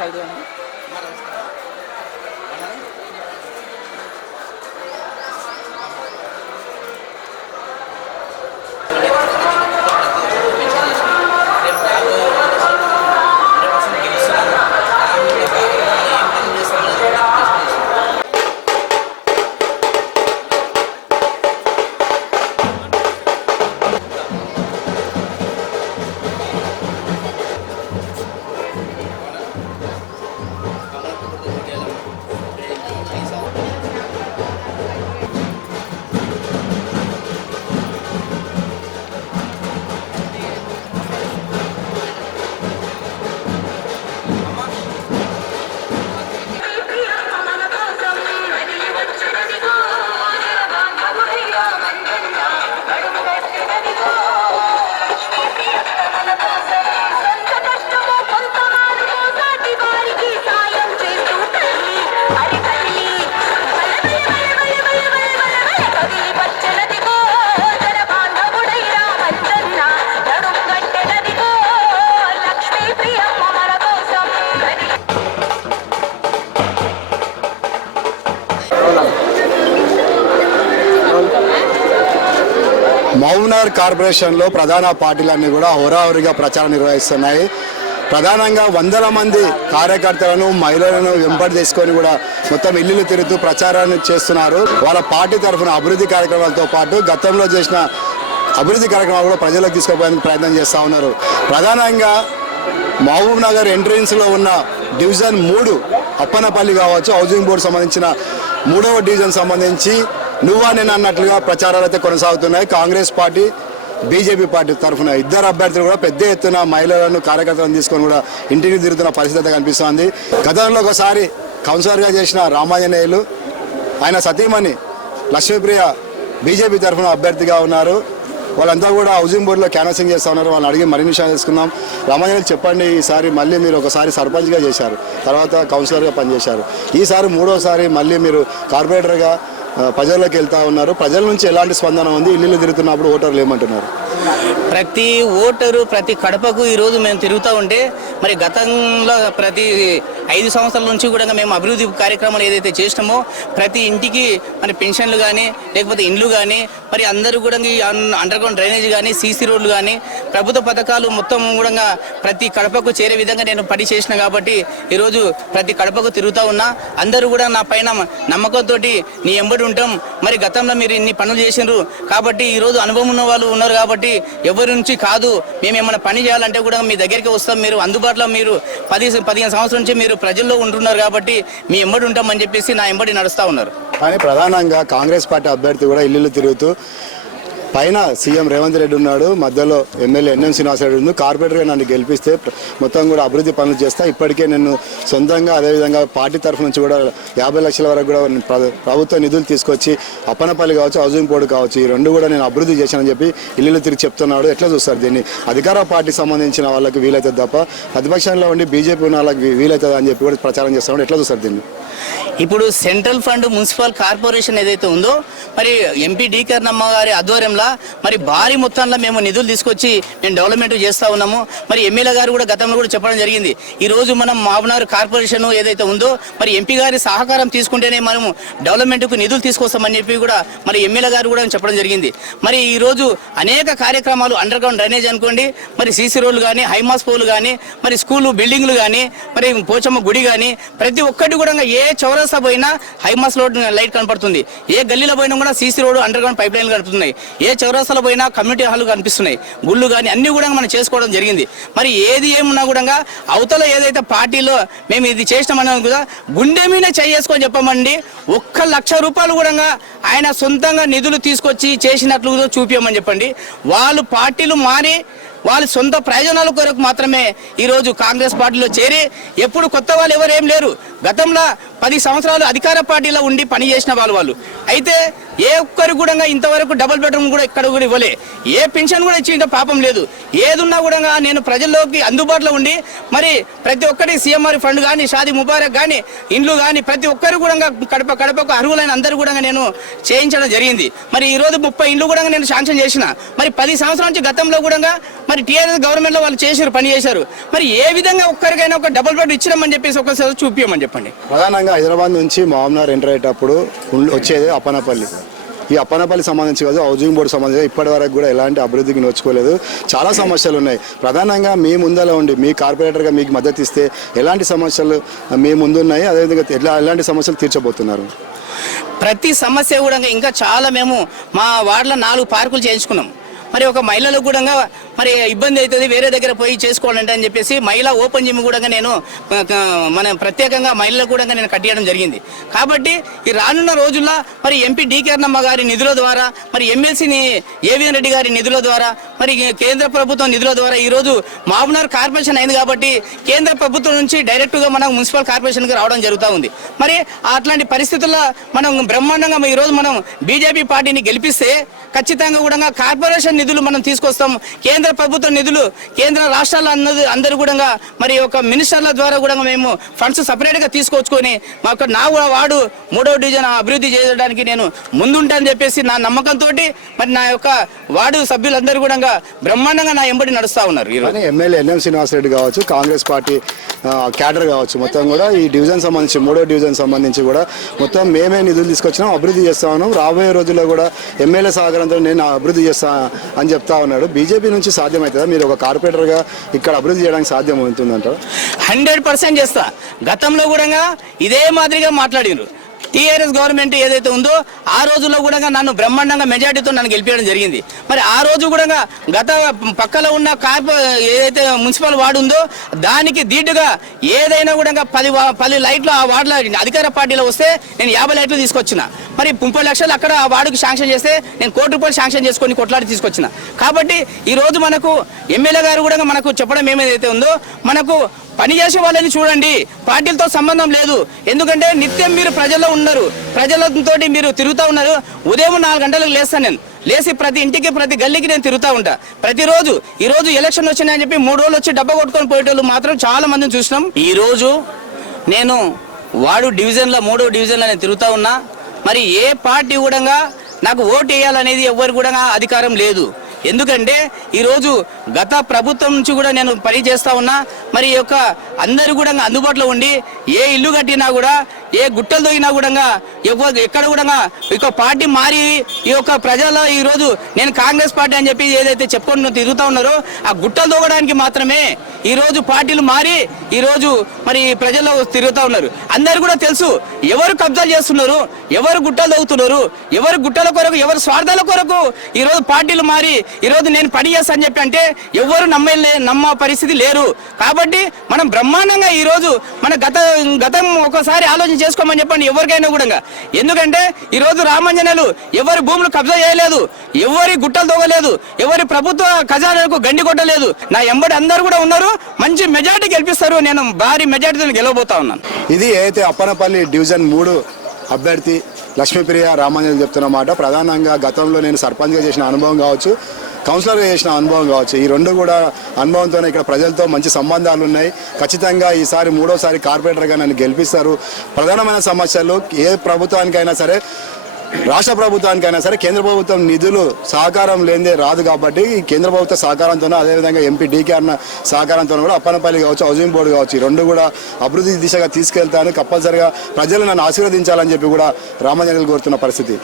Side ఇవ్వండి మౌనర్ కార్పొరేషన్లో ప్రధాన పార్టీలన్నీ కూడా హోరాహోరీగా ప్రచారం నిర్వహిస్తున్నాయి. ప్రధానంగా వందల మంది కార్యకర్తలను మహిళలను వెంబడి తీసుకొని కూడా మొత్తం ఇల్లులు తిరుగుతూ ప్రచారాన్ని చేస్తున్నారు. వాళ్ళ పార్టీ తరఫున అభివృద్ధి కార్యక్రమాలతో పాటు గతంలో చేసిన అభివృద్ధి కార్యక్రమాలు కూడా ప్రజలకు తీసుకుపోయేందుకు ప్రయత్నం చేస్తూ ఉన్నారు. ప్రధానంగా మహబూబ్ నగర్ ఎంట్రన్స్లో ఉన్న డివిజన్ మూడు అప్పనపల్లి కావచ్చు హౌసింగ్ బోర్డు సంబంధించిన మూడవ డివిజన్ సంబంధించి నువ్వా నేను అన్నట్లుగా ప్రచారాలు అయితే కొనసాగుతున్నాయి. కాంగ్రెస్ పార్టీ బీజేపీ పార్టీ తరఫున ఇద్దరు అభ్యర్థులు కూడా పెద్ద ఎత్తున మహిళలను కార్యకర్తలను తీసుకొని కూడా ఇంటికి తిరుగుతున్న పరిస్థితి అయితే కనిపిస్తోంది. గతంలో ఒకసారి కౌన్సిలర్గా చేసిన రామాంజనేయులు ఆయన సతీమణి లక్ష్మీప్రియ బీజేపీ తరఫున అభ్యర్థిగా ఉన్నారు. వాళ్ళంతా కూడా హౌసింగ్ బోర్డులో క్యాన్వసింగ్ చేస్తూ ఉన్నారు. వాళ్ళని అడిగి మరిన్ని విషయాలు తెలుసుకుందాం. రామాంజనేయులు చెప్పండి ఈసారి మళ్ళీ మీరు ఒకసారి సర్పంచ్గా చేశారు. తర్వాత కౌన్సిలర్గా పనిచేశారు. ఈసారి మూడోసారి మళ్ళీ మీరు కార్పొరేటర్గా ప్రజల్లోకి వెళ్తా ఉన్నారు. ప్రజల నుంచి ఎలాంటి స్పందన ఉంది? ఇల్లు తిరుగుతున్నప్పుడు ఓటర్లు ఏమంటున్నారు? ప్రతి ఓటరు ప్రతి కడపకు ఈరోజు మేము తిరుగుతూ ఉంటే మరి గతంలో ప్రతి ఐదు సంవత్సరాల నుంచి కూడా మేము అభివృద్ధి కార్యక్రమాలు ఏదైతే చేసినామో ప్రతి ఇంటికి మరి పెన్షన్లు కానీ లేకపోతే ఇండ్లు కానీ మరి అందరూ కూడా అండర్ గ్రౌండ్ డ్రైనేజ్ కానీ సీసీ రోడ్లు కానీ ప్రభుత్వ పథకాలు మొత్తం కూడా ప్రతి కడపకు చేరే విధంగా నేను పని చేసిన కాబట్టి ఈరోజు ప్రతి కడపకు తిరుగుతూ ఉన్నా. అందరూ కూడా నా పైన నమ్మకంతో నీ ఎంబడి ఉంటాం. మరి గతంలో మీరు ఇన్ని పనులు చేసినారు కాబట్టి ఈరోజు అనుభవం ఉన్న వాళ్ళు ఉన్నారు కాబట్టి ఎవరి నుంచి కాదు. మేము ఏమైనా పని చేయాలంటే కూడా మీ దగ్గరికి వస్తాం. మీరు అందుబాటులో మీరు పది పదిహేను సంవత్సరాల నుంచి మీరు ప్రజల్లో ఉంటున్నారు కాబట్టి మీ ఎంబడి ఉంటామని చెప్పేసి నా ఎంబడి నడుస్తా ఉన్నారు. కానీ ప్రధానంగా కాంగ్రెస్ పార్టీ అభ్యర్థి కూడా ఇల్లు తిరుగుతూ పైన సీఎం రేవంత్ రెడ్డి ఉన్నాడు మధ్యలో ఎమ్మెల్యే ఎన్ఎం శ్రీనివాసరెడ్డి ఉంది. కార్పొరేటర్గా నన్ను గెలిపిస్తే మొత్తం కూడా అభివృద్ధి పనులు చేస్తా. ఇప్పటికే నేను సొంతంగా అదేవిధంగా పార్టీ తరఫు నుంచి కూడా యాభై లక్షల వరకు కూడా ప్రభుత్వ నిధులు తీసుకొచ్చి అప్పనపల్లి కావచ్చు హౌసింగ్ బోర్డు కావచ్చు ఈ రెండు కూడా నేను అభివృద్ధి చేశానని చెప్పి ఇల్లు తిరిగి చెప్తున్నాడు. ఎట్లా చూస్తారు దీన్ని? అధికార పార్టీ సంబంధించిన వాళ్ళకి వీలవుతుంది తప్ప ప్రతిపక్షంలో ఉండి బీజేపీ ఉన్న వాళ్ళకి వీ- వీలవుతుంది అని చెప్పి కూడా ప్రచారం చేస్తున్నాడు ఎట్లా చూస్తారు దీన్ని? ఇప్పుడు సెంట్రల్ ఫండ్ మున్సిపల్ కార్పొరేషన్ ఏదైతే ఉందో మరి ఎంపీ డి కర్ణమ్మ గారి ఆధ్వర్యంలో మరి భారీ మొత్తంలో మేము నిధులు తీసుకొచ్చి మేము డెవలప్మెంట్ చేస్తా ఉన్నాము. మరి ఎమ్మెల్యే గారు కూడా గతంలో కూడా చెప్పడం జరిగింది. ఈ రోజు మనం మాబనార్ కార్పొరేషన్ ఏదైతే ఉందో మరి ఎంపీ గారి సహకారం తీసుకుంటేనే మనము డెవలప్మెంట్కు నిధులు తీసుకొస్తామని చెప్పి కూడా మరి ఎమ్మెల్యే గారు కూడా చెప్పడం జరిగింది. మరి ఈ రోజు అనేక కార్యక్రమాలు అండర్ గ్రౌండ్ డ్రైనేజ్ అనుకోండి మరి సీసీ రోడ్లు కానీ హైమాస్ పోలు కానీ మరి స్కూలు బిల్డింగ్లు కానీ మరి పోచమ్మ గుడి కానీ ప్రతి ఒక్కటి కూడా ఏ చౌరస్తా పోయినా హైమాస్ రోడ్ లైట్ కనపడుతుంది. ఏ గల్లీలో పోయినా కూడా CC road underground pipeline కనిపిస్తున్నాయి ఏ చౌరస్తాలో పోయినా కమ్యూనిటీ హాల్ కనిపిస్తున్నాయి. గుళ్ళు కానీ అన్ని కూడా మనం చేసుకోవడం జరిగింది. మరి ఏది ఏమున్నా కూడా అవతల ఏదైతే పార్టీలో మేము ఇది చేసినామని కూడా గుండె మీద చేసుకొని చెప్పమండి. ఒక్క లక్ష రూపాయలు కూడా ఆయన సొంతంగా నిధులు తీసుకొచ్చి చేసినట్లు చూపించమని చెప్పండి. వాళ్ళు పార్టీలు మారి వాళ్ళ సొంత ప్రయోజనాల కొరకు మాత్రమే ఈరోజు కాంగ్రెస్ పార్టీలో చేరి ఎప్పుడు కొత్త వాళ్ళు ఎవరు ఏం లేరు. గతంలో పది సంవత్సరాలు అధికార పార్టీలో ఉండి పని చేసిన వాళ్ళు వాళ్ళు. అయితే ఏ ఒక్కరు కూడా ఇంతవరకు డబుల్ బెడ్రూమ్ కూడా ఇక్కడ కూడా ఇవ్వలే. ఏ పెన్షన్ కూడా ఇచ్చి ఇంత పాపం లేదు. ఏదున్నా కూడా నేను ప్రజల్లోకి అందుబాటులో ఉండి మరి ప్రతి ఒక్కరి సీఎంఆర్ ఫండ్ కానీ షాది ముబారక్ కానీ ఇండ్లు కానీ ప్రతి ఒక్కరు కూడా కడప కడపకు అర్హులైన అందరూ కూడా నేను చేయించడం జరిగింది. మరి ఈ రోజు ముప్పై ఇండ్లు కూడా నేను శాంక్షన్ చేసిన. మరి పది సంవత్సరాల నుంచి గతంలో కూడా మరి టీఆర్ఎస్ గవర్నమెంట్లో వాళ్ళు చేశారు పని చేశారు. మరి ఏ విధంగా ఒక్కరికైనా ఒక డబుల్ బెడ్ ఇచ్చినామని చెప్పేసి ఒకసారి చూపించమని చెప్పండి. ప్రధానంగా హైదరాబాద్ నుంచి మామూలు ఎంటర్ అయ్యేటప్పుడు వచ్చేది అప్పనపల్లి. ఈ అప్పనపల్లి సంబంధించి కాదు హౌసింగ్ బోర్డు సంబంధించి ఇప్పటి వరకు కూడా ఎలాంటి అభివృద్ధికి నోచుకోలేదు. చాలా సమస్యలు ఉన్నాయి. ప్రధానంగా మీ ముందర ఉండి మీ కార్పొరేటర్గా మీకు మద్దతు ఇస్తే ఎలాంటి సమస్యలు మీ ముందున్నాయి? అదేవిధంగా ఎలా ఎలాంటి సమస్యలు తీర్చబోతున్నారు? ప్రతి సమస్య కూడా ఇంకా చాలా మేము మా వార్డులో నాలుగు పార్కులు చేయించుకున్నాం. మరి ఒక మహిళలకు కూడా మరి ఇబ్బంది అవుతుంది వేరే దగ్గర పోయి చేసుకోవాలంటే అని చెప్పేసి మహిళా ఓపెన్ జిమ్ కూడా నేను మన ప్రత్యేకంగా మహిళలకు కూడా నేను కట్టియడం జరిగింది. కాబట్టి ఈ రానున్న రోజుల్లో మరి ఎంపీ డికే గారి నిధుల ద్వారా మరి ఎమ్మెల్సీని ఏవిఎన్ రెడ్డి గారి నిధుల ద్వారా మరి కేంద్ర ప్రభుత్వం నిధుల ద్వారా ఈ రోజు మామూనార్ కార్పొరేషన్ అయింది కాబట్టి కేంద్ర ప్రభుత్వం నుంచి డైరెక్ట్గా మనం మున్సిపల్ కార్పొరేషన్కి రావడం జరుగుతూ ఉంది. మరి అట్లాంటి పరిస్థితుల్లో మనం బ్రహ్మాండంగా ఈ రోజు మనం బీజేపీ పార్టీని గెలిపిస్తే ఖచ్చితంగా కూడా కార్పొరేషన్ నిధులు మనం తీసుకొస్తాం కేంద్ర ప్రభుత్వ నిధులు కేంద్ర రాష్ట్రాల అన్నది అందరూ కూడా మరి ఒక మినిస్టర్ల ద్వారా కూడా మేము ఫండ్స్ సపరేట్గా తీసుకొచ్చుకొని మాకు నా వాడు మూడవ డివిజన్ అభివృద్ధి చేయడానికి నేను ముందుంటానని చెప్పేసి నా నమ్మకంతో మరి నా యొక్క వార్డు సభ్యులందరూ కూడా బ్రహ్మాండంగా నా ఎంబడి నడుస్తూ ఉన్నారు ఎమ్మెల్యే ఎన్ఎం శ్రీనివాసరెడ్డి కావచ్చు కాంగ్రెస్ పార్టీ క్యాడర్ కావచ్చు మొత్తం కూడా ఈ డివిజన్ సంబంధించి మూడో డివిజన్ సంబంధించి కూడా మొత్తం మేమే నిధులు తీసుకొచ్చినాం అభివృద్ధి చేస్తా ఉన్నాం. రాబోయే రోజుల్లో కూడా ఎమ్మెల్యే సహకారంతో నేను అభివృద్ధి చేస్తా అని చెప్తా ఉన్నాడు. బీజేపీ నుంచి సాధ్యమవుతుందా మీరు ఒక కార్పొరేటర్గా ఇక్కడ అభివృద్ధి చేయడానికి సాధ్యం అవుతుందంటారు హండ్రెడ్ పర్సెంట్ చేస్తా. గతంలో కూడా ఇదే మాదిరిగా మాట్లాడినారు టీఆర్ఎస్ గవర్నమెంట్ ఏదైతే ఉందో ఆ రోజుల్లో కూడా నన్ను బ్రహ్మాండంగా మెజార్టీతో నన్ను గెలిపించడం జరిగింది. మరి ఆ రోజు కూడా గత పక్కలో ఉన్న కార్పొ ఏదైతే మున్సిపల్ వార్డు ఉందో దానికి దీటుగా ఏదైనా కూడా పది వా- పది లైట్లు ఆ వార్డులో అధికార పార్టీలో వస్తే నేను యాభై లైట్లు తీసుకొచ్చిన. మరి ముప్పై లక్షలు అక్కడ ఆ శాంక్షన్ చేస్తే నేను కోటి రూపాయలు శాంక్షన్ చేసుకొని కొట్లాడి తీసుకొచ్చిన. కాబట్టి ఈ రోజు మనకు ఎమ్మెల్యే గారు కూడా మనకు చెప్పడం ఏమైతే ఉందో మనకు పని చేసే వాళ్ళని చూడండి పార్టీలతో సంబంధం లేదు. ఎందుకంటే నిత్యం మీరు ప్రజల్లో ఉన్నారు ప్రజలతో మీరు తిరుగుతూ ఉన్నారు. ఉదయం నాలుగు గంటలకు లేస్తాను నేను. లేచి ప్రతి ఇంటికి ప్రతి గల్లీకి నేను తిరుగుతూ ఉంటా. ప్రతిరోజు ఈ రోజు ఎలక్షన్ వచ్చినాయని చెప్పి మూడు రోజులు వచ్చి డబ్బా కొట్టుకొని పోయేటోళ్ళు మాత్రం చాలా మందిని చూసినాం. ఈ రోజు నేను వాడు డివిజన్లో మూడో డివిజన్లో నేను తిరుగుతూ ఉన్నా. మరి ఏ పార్టీ కూడా నాకు ఓటు వేయాలనేది ఎవరు కూడా అధికారం లేదు. ఎందుకంటే ఈరోజు గత ప్రభుత్వం నుంచి కూడా నేను పని చేస్తూ ఉన్నా మరి ఈ యొక్క అందరూ కూడా అందుబాటులో ఉండి ఏ ఇల్లు కట్టినా కూడా ఏ గుట్టలు తొగినా కూడా ఎక్కడ కూడా ఇక పార్టీ మారి ఈ యొక్క ప్రజల ఈ రోజు నేను కాంగ్రెస్ పార్టీ అని చెప్పి ఏదైతే చెప్పుకొని తిరుగుతా ఉన్నారో ఆ గుట్టలు తోగడానికి మాత్రమే ఈరోజు పార్టీలు మారి ఈరోజు మరి ప్రజల్లో తిరుగుతా ఉన్నారు. అందరు కూడా తెలుసు ఎవరు కబ్జాలు చేస్తున్నారు ఎవరు గుట్టలు తవ్వుతున్నారు ఎవరు గుట్టల కొరకు ఎవరు స్వార్థాల కొరకు ఈరోజు పార్టీలు మారి ఈ రోజు నేను పని చేస్తా అని చెప్పి అంటే ఎవరు నమ్మే నమ్మ పరిస్థితి లేరు. కాబట్టి మనం బ్రహ్మాండంగా ఈరోజు మన గత గతం ఒకసారి ఆలోచన చేసుకోమని చెప్పండి ఎవరికైనా కూడా. ఎందుకంటే ఈ రోజు రామంజనలు ఎవరి భూములు కబ్జా చేయలేదు ఎవరి గుట్టలు తోగలేదు ఎవరి ప్రభుత్వ ఖజానాలకు గండి కొట్టలేదు. నా ఎంబడి అందరు కూడా ఉన్నారు మంచి మెజార్టీ గెలిపిస్తారు. నేను భారీ మెజార్టీతో గెలవబోతా ఉన్నాను. ఇది ఏదైతే అప్పనపల్లి డివిజన్ మూడు అభ్యర్థి లక్ష్మీప్రియ రామాంజన్ చెప్తున్న మాట ప్రధానంగా గతంలో నేను సర్పంచ్గా చేసిన అనుభవం కావచ్చు కౌన్సిలర్గా చేసిన అనుభవం కావచ్చు. ఈ రెండు కూడా అనుభవంతోనే ఇక్కడ ప్రజలతో మంచి సంబంధాలు ఉన్నాయి. ఖచ్చితంగా ఈసారి మూడోసారి కార్పొరేటర్గా నన్ను గెలిపిస్తారు. ప్రధానమైన సమస్యలు ఏ ప్రభుత్వానికైనా సరే రాష్ట్ర ప్రభుత్వానికైనా సరే కేంద్ర ప్రభుత్వం నిధులు సహకారం లేనిదే రాదు కాబట్టి ఈ కేంద్ర ప్రభుత్వ సహకారంతోనూ అదేవిధంగా ఎంపీ డీకే అన్న సహకారంతో కూడా అప్పనపల్లి కావచ్చు హౌసింగ్ బోర్డు కావచ్చు రెండు కూడా అభివృద్ధి దిశగా తీసుకెళ్తాను. కంపల్సరిగా ప్రజలు నన్ను ఆశీర్వదించాలని చెప్పి కూడా రామంజనులు కోరుతున్న పరిస్థితి.